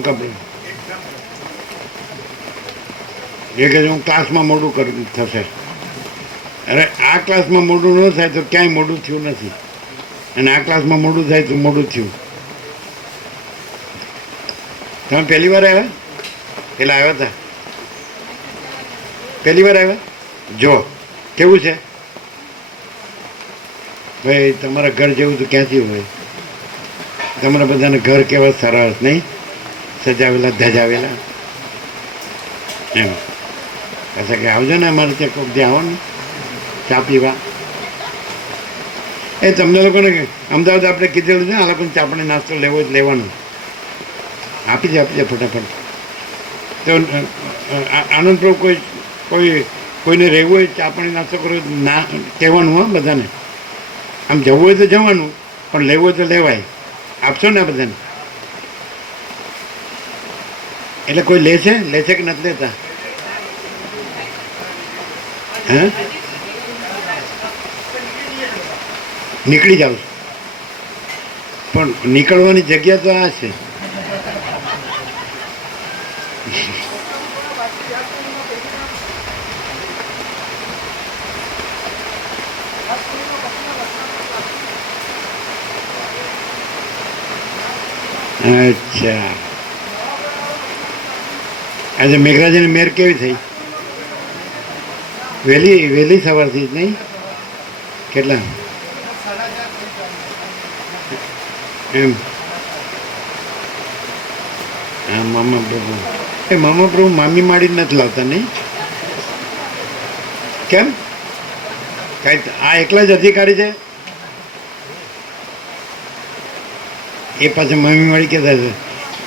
મુકાબલો એ કે હું ક્લાસમાં મોડું થશે. અરે આ ક્લાસમાં મોડું ન થાય તો ક્યાંય મોડું થયું નથી, અને આ ક્લાસમાં મોડું થાય તો મોડું થયું. તમે પહેલી વાર આવ્યા? પેલા આવ્યા હતા? પહેલી વાર આવ્યા? જો કેવું છે ભાઈ, તમારા ઘર જેવું તો ક્યાંથી હોય? તમારા બધાને ઘર કેવા સરસ નહીં, સજાવેલા ધજાવેલા એમ. પાછા કે આવજો ને અમારે ત્યાં કોઈક દે આવો ને ચા પીવા. એ તમને લોકોને અમદાવાદ આપણે કીધેલું છે ને, આ લોકોને ચા પાણી નાસ્તો લેવો જ લેવાનો. આપી દે ફટાફટ. તો આનંદ પ્રભુ કોઈને રહેવું હોય, ચા પાણી નાસ્તો કરવો ના કહેવાનું હા બધાને. આમ જવું હોય તો જવાનું, પણ લેવું હોય તો લેવાય. આપશો ને બધાને? એટલે કોઈ લે છે કે નથી લેતા? હે નીકળી જાવ, પણ નીકળવાની જગ્યા તો આ છે. અચ્છા, આજે મેઘરાજાની મેર કેવી થઈ? વહેલી સવારથી જ નહીં? કેટલા એમ? હા, મામા પ્રભુ. મામા પ્રભુ મામી માડી નથી લાવતા નહીં? કેમ? કાંઈ આ એકલા જ અધિકારી છે? એ પાછા મમ્મી માડી કહેતા છે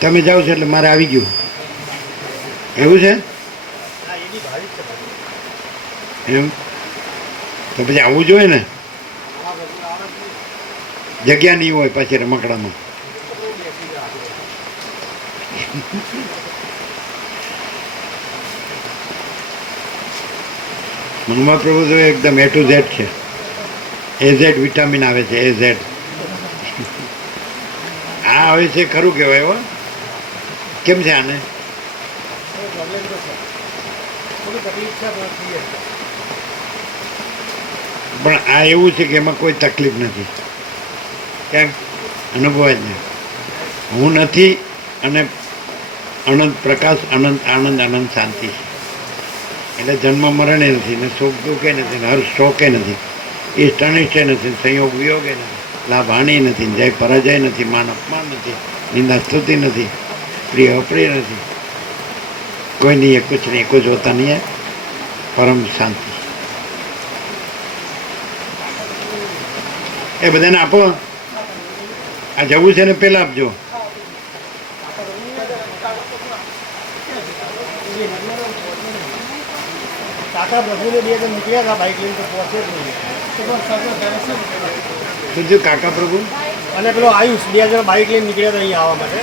તમે જાઓ છો એટલે મારે આવી ગયું, એવું છે એમ? તો પછી આવવું જોઈએ ને, જગ્યા નહીં હોય પાછી રમકડામાં. મનમાં પ્રભુ તો એકદમ A to Z છે. AZ વિટામિન આવે છે, AZ. હા આવે છે, ખરું કહેવાય. એવો કેમ છે આને? પણ આ એવું છે કે એમાં કોઈ તકલીફ નથી. કેમ? અનુભવાય જ નહીં. હું નથી અને અનંત પ્રકાશ, અનંત આનંદ, અનંત શાંતિ. એટલે જન્મ મરણ એ નથી, ને સુખ દુઃખ એ નથી, ને હર્ષ શોક એ નથી, ઈષ્ટ અનિષ્ટ એ નથી, સંયોગ વિયોગ એ નથી, લાભ હાનિ નથી, જય પરાજય નથી, માન અપમાન નથી, નિંદા સ્તુતિ નથી, પ્રિય અપ્રિય નથી, કોઈ નહીં, કુછ નહીં, કુછ હોતા નહીં હે, પરમ શાંતિ. એ બધાને આપો. આ જવું છે ને પહેલાં આપજો. કાકા પ્રભુને બે જણ નીકળ્યા હતા બાઇક લઈને, તો પહોંચે જ નહીં. શું કાકા પ્રભુ અને પેલો આયુષ બે જણ બાઇક લઈને નીકળ્યા હતા અહીંયા આવવા માટે,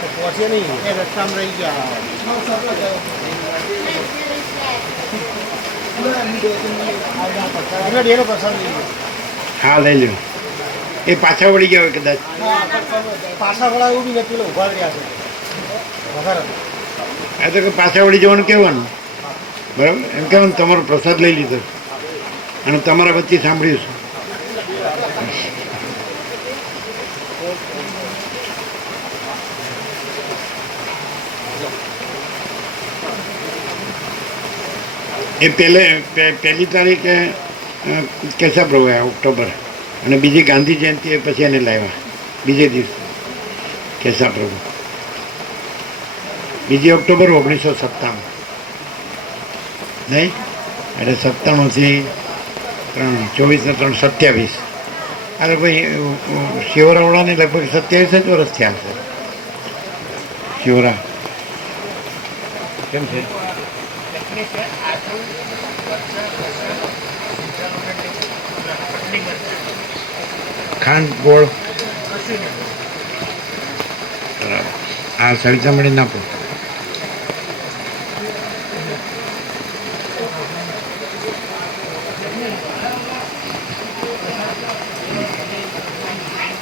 તો પહોંચે નહીં, એ રસ્તામાં રહી ગયા. એનો પ્રસાદ લઈ ગયો. હા લઈ લો. એ પાછા વળી ગયા હોય કદાચ. પાછા વળા એવું બી નથી, પેલો ઉભા રહ્યા છે વધારે. આ તો પાછા વળી જવાનું કહેવાનું, બરાબર? એમ કહેવાનું તમારો પ્રસાદ લઈ લીધો અને તમારા વચ્ચે સાંભળ્યું છું. એ પહેલી તારીખે કેશવ પ્રભુ આવ્યા ઓક્ટોબર, અને બીજી ગાંધી જયંતિ એ પછી એને લાવ્યા બીજે દિવસે કેશવ પ્રભુ. 2 ઓક્ટોબર 1997 નહીં? એટલે 97થી 3 24 ને 3 27. અરે ભાઈ શિવરાવડાને લગભગ 27 જ વર્ષ થયા છે. શિવરા કેમ છે? ખાંડ ગોળ બરાબર. આ સવિતા મળી નાખો.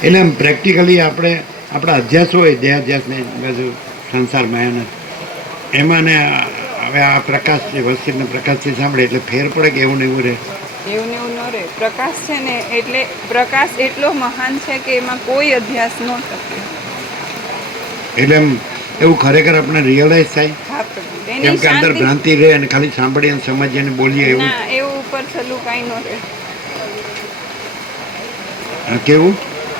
એટલે આમ પ્રેક્ટિકલી આપણે આપણા અધ્યાસ હોય, દેહાધ્યાસને બધું સંસાર માયા નથી. એમાં ને હવે આ પ્રકાશ જે વસ્તીના પ્રકાશથી સાંભળે એટલે ફેર પડે કે એવું ને એવું રહે. એવું ને એવું ન રહે. પ્રકાશ છે ને એટલે પ્રકાશ એટલો મહાન છે કે એમાં કોઈ અભ્યાસ ન શકે. એટલે એમ એવું ખરેખર આપણે રિયલાઇઝ થાય હા પ્રભુ. કેમ એની કે અંદર શાંતિ ભ્રાંતિ રહે અને ખાલી સાંભળીએ અને સમજીએ અને બોલીએ એવું ના, એવું ઉપર છેલ્લું કાંઈ ન રહે. કેવું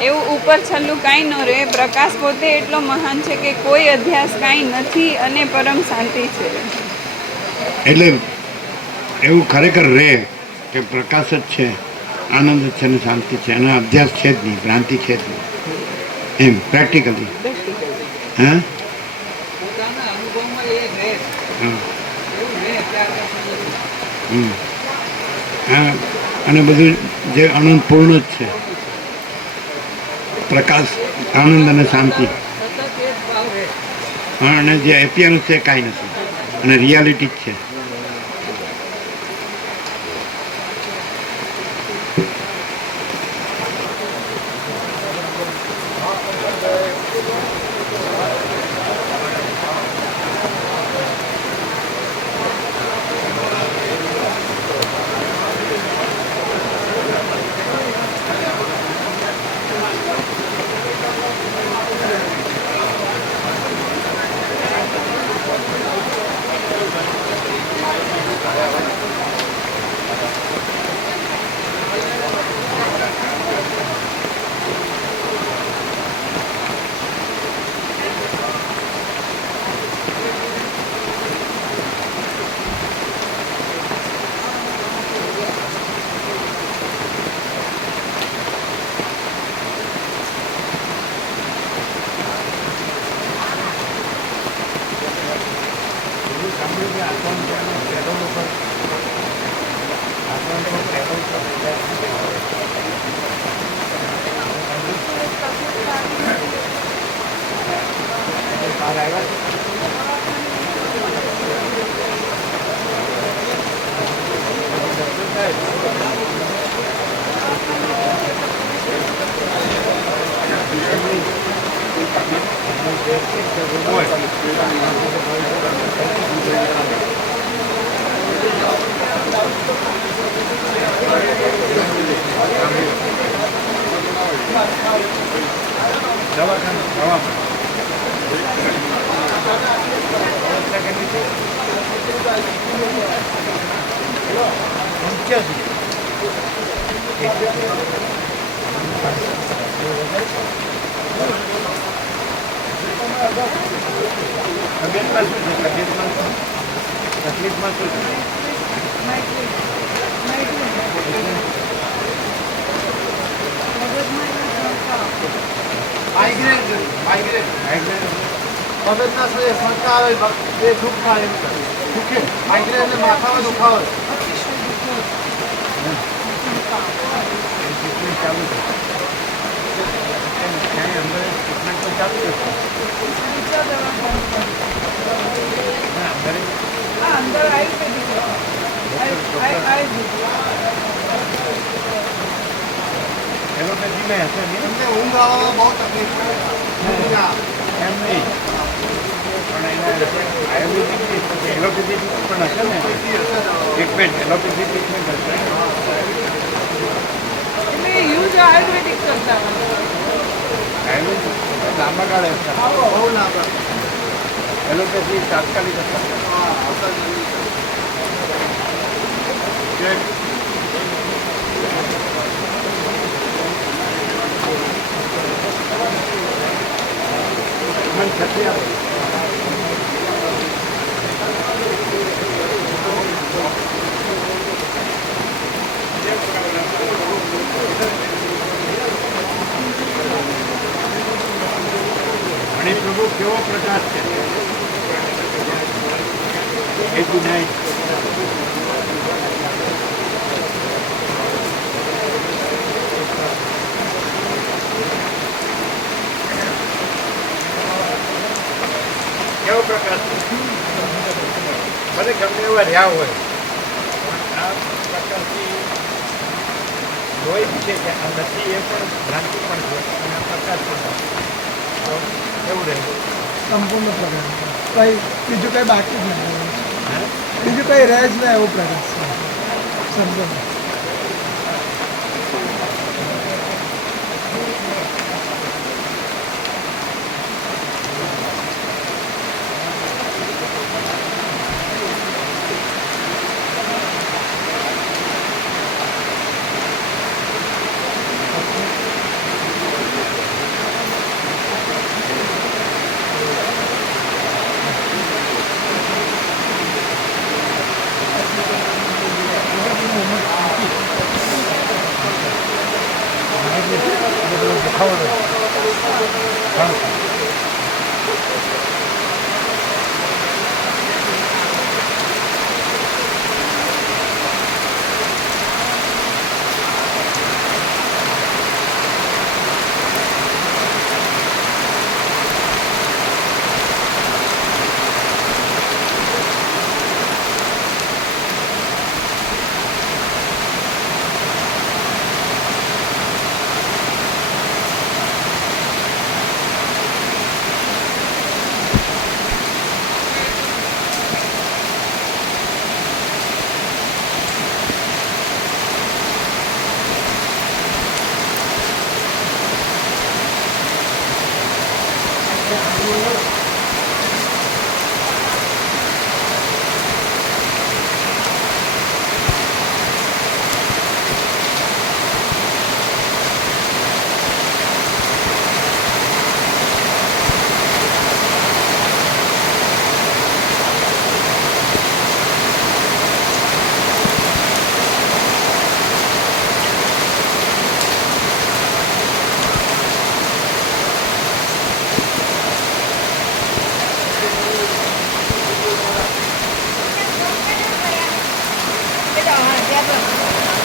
એવું ઉપર છેલ્લું કાંઈ ન રહે. પ્રકાશ પોતે એટલો મહાન છે કે કોઈ અભ્યાસ કાંઈ નથી અને પરમ શાંતિ છે. એટલે એવું ખરેખર રહે કે પ્રકાશ જ છે, આનંદ જ છે અને શાંતિ છે અને અભ્યાસ છે જ નહીં, ભ્રાંતિ છે જ નહીં, એમ પ્રેક્ટિકલી. હા હા. હા અને બધું જે અનંત પૂર્ણ જ છે, પ્રકાશ, આનંદ અને શાંતિ. હા અને જે એપિયરન્સ છે કાંઈ નથી અને રિયાલિટી જ છે. તકલીફમાં શું છે? મગજના સંસ્કાર આવે એ દુઃખ થાય એમ દુઃખે માઇગ્રેન એટલે માથામાં દુખાવો ચાલુ છે ચાલુ છે અંદર એલોપેથી में હશે એમને ઊંઘ આવવામાં બહુ તકલીફ એમ નહીં પણ એને આયુર્વેદિક એલોપેથી પણ હશે ને ટ્રીટમેન્ટ એલોપેથી ટ્રીટમેન્ટ હશે એટલે યુઝ આયુર્વેદિક કરતા આયુર્વેદિક લાંબા ગાળે હશે બહુ લાંબા એલોપેથી તાત્કાલિક હશે मन छत्रिया અને પ્રભુ કેવો પ્રકાશ છે એવરી નાઇટ કેવો પ્રકાશ મને ગમે એવા રહ્યા હોય આ પ્રકાશથી જોઈ છે કે આ નથી એ પણ ભ્રાંતિ પણ છે અને આ પ્રકાશ પણ એવું રહે સંપૂર્ણ પ્રકાશ કંઈ બીજું કંઈ બાકી જ નહીં, બીજું કંઈ રહે જ નહીં એવો પ્રકાશ છે સંપૂર્ણ.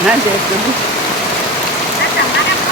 ના જય પ્રભુ.